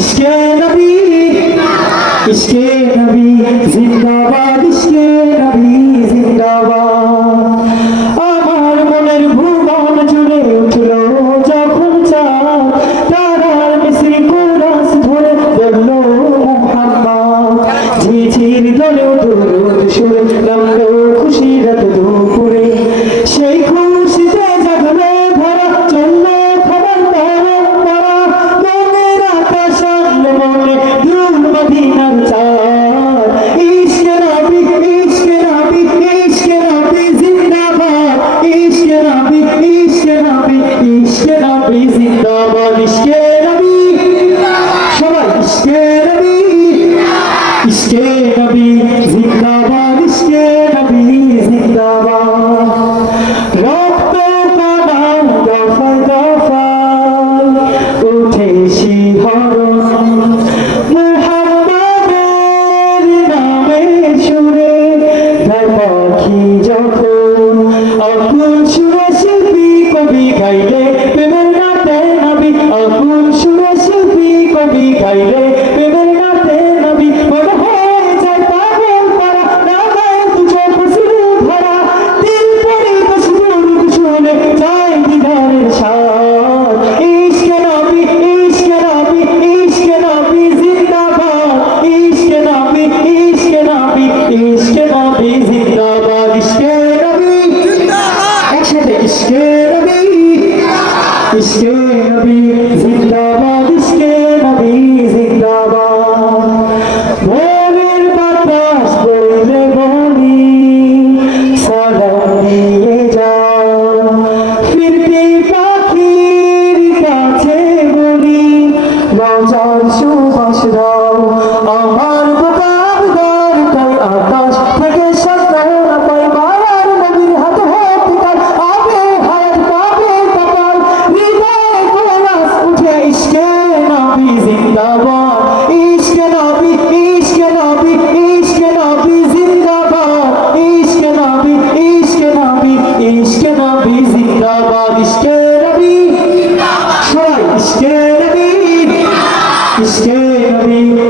इश्क़े नबी जिंदाबाद इश्क़े नबी जिंदाबाद আমার মনের ভুবন জুড়ে উঠল যখন চাঁদ তারার মিশ্রি কোরাস ধরে বলল মুহাম্মদ ঝিঝির দলে দরুদ সুরে নামলো খুশির রাত দুপুরে সেই খুশিতে জাগলো ধরা চললো খবর পরম্পরা মনের আকাশ আনলো মনে দূর মদিনার চাঁদ ইশকে নবী জিন্দাবাদ ইশকে নবী জিন্দাবাদ ইশকে নবী সবাই ইশকে নবী জিন্দাবাদ ইশকে নবী জিন্দাবাদ রক্ত কামান দফায় দফায় উঠে শিহরণ মুহাম্মাদের নামের সুরে ধার পাখি যখন আকুল সুরে শিল্পী কবি গাইলে প্রেমের নাতে নবী আকুল সুরে শিল্পী কবি গাইলে প্রেমের নাতে নবী মনে হয়ে যায় পাগল পারা না গায়ে দু চোখ শুরু ধরা দিল পরে বসে দরুদ শুনে যায় দিদারের স্বাদ ইশকে নবী জিন্দাবাদ ইশকে নবী জিন্দাবাদ ইশকে নবী একসাথে ইশকে নবী জিন্দাবাদ ইশকে নবী জিন্দাবাদ ভোরের বাতাস বইলে বলি সালাম দিয়ে যাও ফিরতি পাখির কাছে বলি রওজার সুবাস দাও আমার বুকের দরটাই আকাশ থেকে সাজদাও না পাই মায়ার নবীর হাত হতে কাল আবে হায়াত পাবে কপাল হৃদয়ে কোরাস উঠে ইশকে নবী জিন্দাবাদ ইশকে নবী জিন্দাবাদ ইশকে নবী জিন্দাবাদ ইশকে নবী সবাই ইশকে নবী